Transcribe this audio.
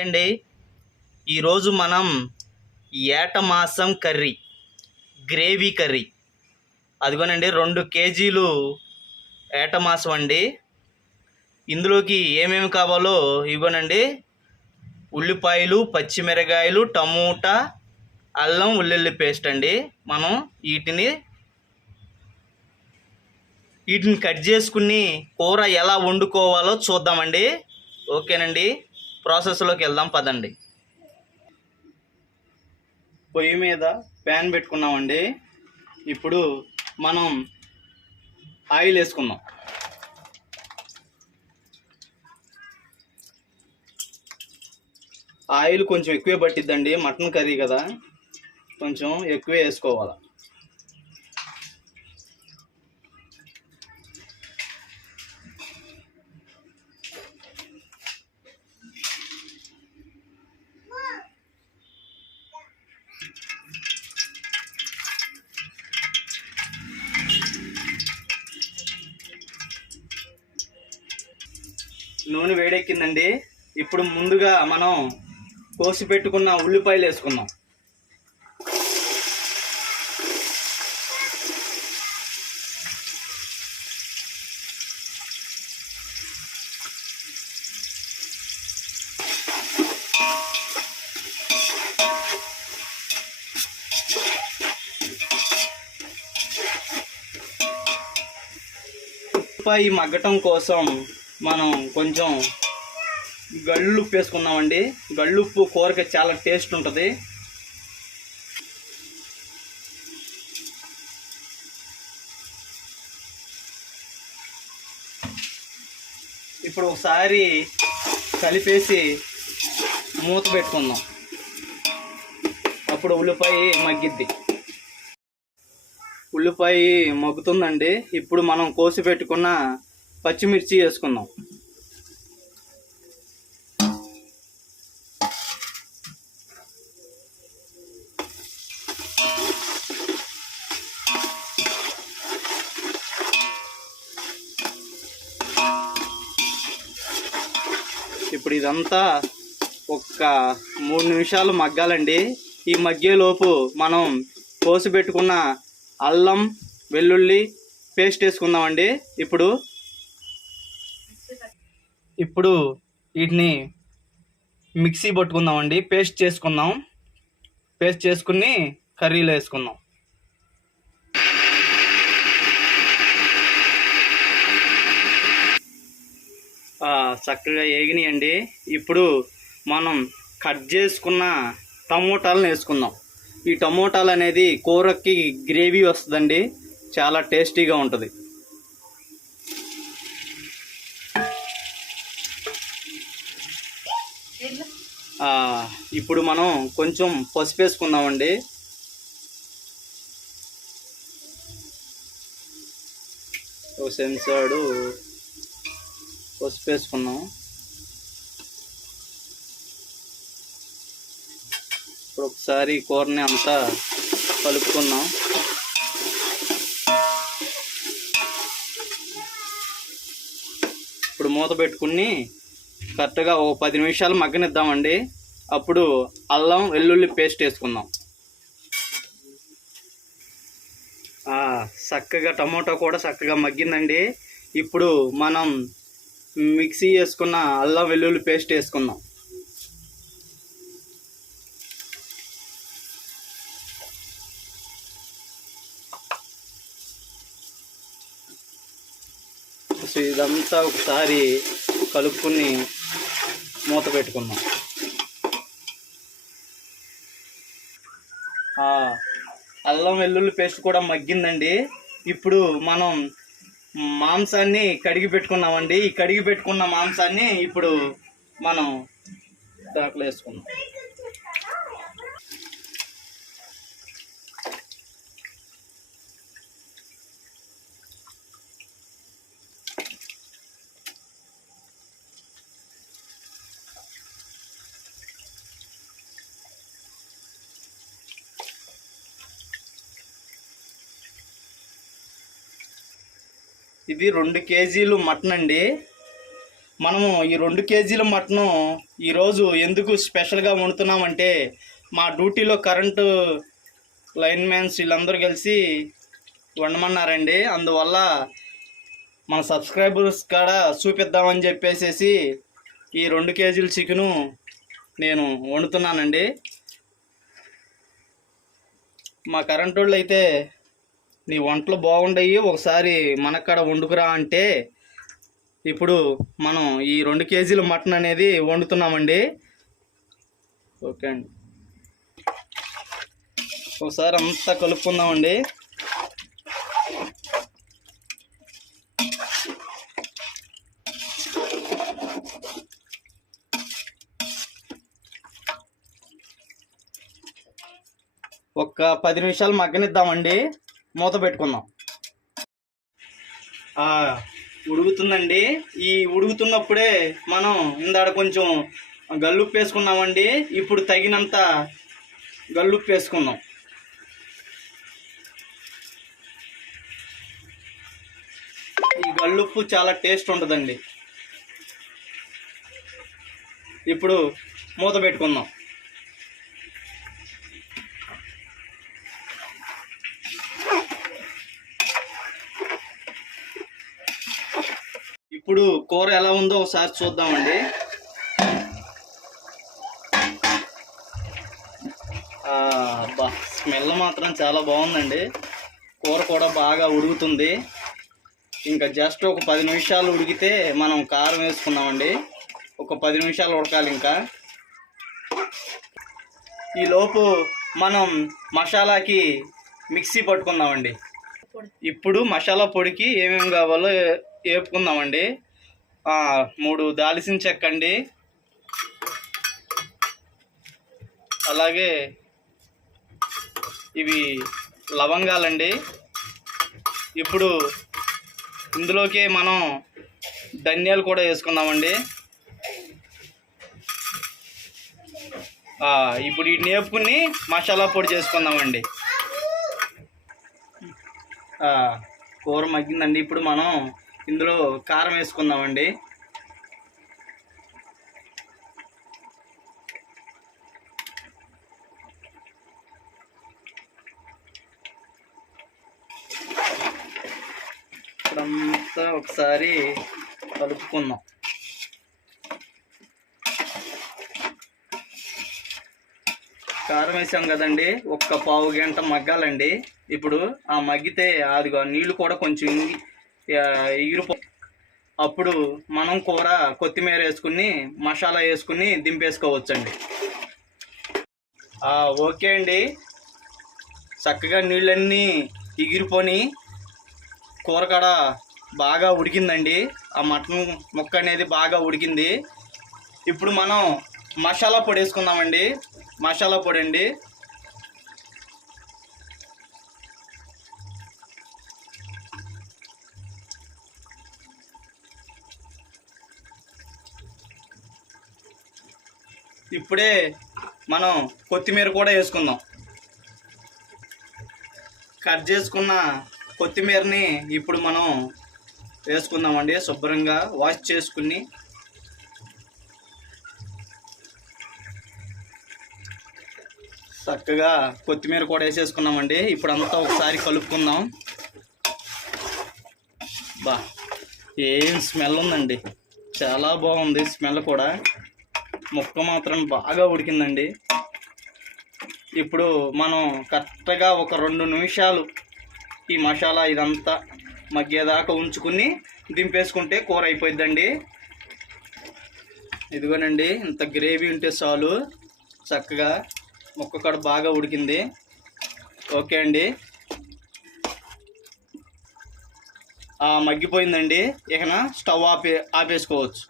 అండి ఈరోజు మనం ఏట మాసం కర్రీ గ్రేవీ కర్రీ. అదిగోనండి రెండు కేజీలు ఏట మాసం అండి. ఇందులోకి ఏమేమి కావాలో ఇవ్వనండి. ఉల్లిపాయలు పచ్చిమిరకాయలు టమోటా అల్లం ఉల్లిల్లి పేస్ట్ అండి. మనం వీటిని వీటిని కట్ చేసుకుని కూర ఎలా వండుకోవాలో చూద్దామండి. ఓకేనండి. ప్రాసెస్లోకి వెళ్దాం పదండి. పొయ్యి మీద ప్యాన్ పెట్టుకున్నామండి. ఇప్పుడు మనం ఆయిల్ వేసుకుందాం. ఆయిల్ కొంచెం ఎక్కువే పట్టిద్దండి మటన్ కర్రీ కదా. కొంచెం ఎక్కువే వేసుకోవాలి. నూనె వేడెక్కిందండి. ఇప్పుడు ముందుగా మనం కోసి పెట్టుకున్న ఉల్లిపాయలు వేసుకుందాం. ఉల్లిపాయ మగ్గటం కోసం మనం కొంచెం గళ్ళుప్పు వేసుకుందామండి గళ్ళుప్పు కూరకి చాలా టేస్ట్ ఉంటుంది. ఇప్పుడు ఒకసారి కలిపేసి మూత పెట్టుకుందాం. అప్పుడు ఉల్లిపాయ మగ్గిద్ది. ఉల్లిపాయ మగ్గుతుందండి. ఇప్పుడు మనం కోసి పెట్టుకున్న పచ్చిమిర్చి వేసుకుందాం. ఇప్పుడు ఇదంతా ఒక్క మూడు నిమిషాలు మగ్గాలండి. ఈ మగ్గేలోపు మనం కోసి పెట్టుకున్న అల్లం వెల్లుల్లి పేస్ట్ వేసుకుందామండి. ఇప్పుడు ఇప్పుడు వీటిని మిక్సీ పట్టుకుందామండి. పేస్ట్ చేసుకుందాం. పేస్ట్ చేసుకుని కర్రీలో వేసుకుందాం. చక్కగా ఏగినాయండి. ఇప్పుడు మనం కట్ చేసుకున్న టమోటాలను వేసుకుందాం. ఈ టమోటాలు అనేది కూరకి గ్రేవీ వస్తుందండి. చాలా టేస్టీగా ఉంటుంది ఆ, ఇప్పుడు మనం కొంచెం పసుపు వేసుకుందామండి ఒక సెన్సాడు పసుపు వేసుకున్నాం ఇప్పుడు ఒకసారి కూరని అంతా కలుపుకుందాం. ఇప్పుడు మూత పెట్టుకుని కరెక్ట్గా ఓ పది నిమిషాలు మగ్గనిద్దామండి. అప్పుడు అల్లం వెల్లుల్లి పేస్ట్ వేసుకుందాం. చక్కగా టమోటా కూడా చక్కగా మగ్గిందండి. ఇప్పుడు మనం మిక్సీ వేసుకున్న అల్లం వెల్లుల్లి పేస్ట్ వేసుకుందాం. సో ఇదంతా ఒకసారి కలుపుకుని మూత పెట్టుకున్నాం అల్లం వెల్లుల్లి పేస్ట్ కూడా మగ్గిందండి. ఇప్పుడు మనం మాంసాన్ని కడిగి పెట్టుకున్నామండి. ఈ కడిగి పెట్టుకున్న మాంసాన్ని ఇప్పుడు మనం దాంట్లో వేసుకున్నాం ఇది రెండు కేజీలు మటన్ అండి. మనము ఈ రెండు కేజీల మటను ఈరోజు ఎందుకు స్పెషల్గా వండుతున్నామంటే మా డ్యూటీలో కరెంటు లైన్ మ్యాన్స్ వీళ్ళందరూ కలిసి వండమన్నారండి. అందువల్ల మన సబ్స్క్రైబర్స్ కాడ చూపిద్దామని చెప్పేసేసి ఈ రెండు కేజీల చికెను నేను వండుతున్నానండి. మా కరెంటు వాళ్ళు అయితే నీ వంటలు బాగుండయి ఒకసారి మనక్కడ వండుకురా అంటే ఇప్పుడు మనం ఈ రెండు కేజీల మటన్ అనేది వండుతున్నామండి. ఓకే అండి. ఒకసారి అంతా కలుపుకుందామండి. ఒక పది నిమిషాలు మగ్గనిద్దామండి. మూత పెట్టుకుందాం. ఉడుకుతుందండి. ఈ ఉడుకుతున్నప్పుడే మనం ఇందాడ కొంచెం గల్లుప్పు వేసుకున్నామండి. ఇప్పుడు తగినంత గల్లుప్పు వేసుకుందాం. ఈ గల్లుప్పు చాలా టేస్ట్ ఉంటుందండి. ఇప్పుడు మూత పెట్టుకుందాం. ఇప్పుడు కూర ఎలా ఉందో ఒకసారి చూద్దామండి. అబ్బా స్మెల్ మాత్రం చాలా బాగుందండి. కూర కూడా బాగా ఉడుకుతుంది. ఇంకా జస్ట్ ఒక పది నిమిషాలు ఉడికితే మనం కారం వేసుకున్నామండి ఒక పది నిమిషాలు ఉడకాలి ఇంకా. ఈ లోపు మనం మసాలాకి మిక్సీ పట్టుకుందామండి. ఇప్పుడు మసాలా పొడికి ఏమేమి కావాలో వేపుకుందామండి మూడు దాల్చిన చెక్క అండి. అలాగే ఇవి లవంగాలండి. ఇప్పుడు ఇందులోకి మనం ధనియాలు కూడా వేసుకుందామండి. ఇప్పుడు ఈ నేపుకుని మసాలా పొడి చేసుకుందామండి. కూర మగ్గిందండి. ఇప్పుడు మనం ఇందులో కారం వేసుకుందామండి. ఇప్పుడంతా ఒకసారి కలుపుకుందాం. కారం వేసాం కదండి ఒక్క పావు గంట మగ్గాలండి. ఇప్పుడు ఆ మగ్గితే అది నీళ్ళు కూడా కొంచెం ఇంగి ఎగిరిపో అప్పుడు మనం కూర కొత్తిమీర వేసుకుని మసాలా వేసుకుని దింపేసుకోవచ్చండి. ఓకే అండి. చక్కగా నీళ్ళన్నీ ఎగిరిపోని కూర కాడ బాగా ఉడికిందండి. ఆ మటన్ ముక్క అనేది బాగా ఉడికింది. ఇప్పుడు మనం మసాలా పొడి వేసుకుందామండి. మసాలా పొడి అండి. ఇప్పుడే మనం కొత్తిమీర కూడా వేసుకుందాం. కట్ చేసుకున్న కొత్తిమీరని ఇప్పుడు మనం వేసుకుందామండి శుభ్రంగా వాష్ చేసుకుని. చక్కగా కొత్తిమీర కూడా వేసేసుకున్నామండి. ఇప్పుడు అంతా ఒకసారి కలుపుకుందాం. బా ఏం స్మెల్ ఉందండి. చాలా బాగుంది స్మెల్ కూడా. ముక్క మాత్రం బాగా ఉడికిందండి. ఇప్పుడు మనం కరెక్ట్గా ఒక రెండు నిమిషాలు ఈ మసాలా ఇదంతా మగ్గేదాకా ఉంచుకుని దింపేసుకుంటే కూర అయిపోద్దండి ఇదిగోనండి ఇంత గ్రేవీ ఉంటే చాలు. చక్కగా ముక్క కూడా బాగా ఉడికింది. ఓకే అండి. మగ్గిపోయిందండి. ఇకన స్టవ్ ఆపే ఆపేసుకోవచ్చు.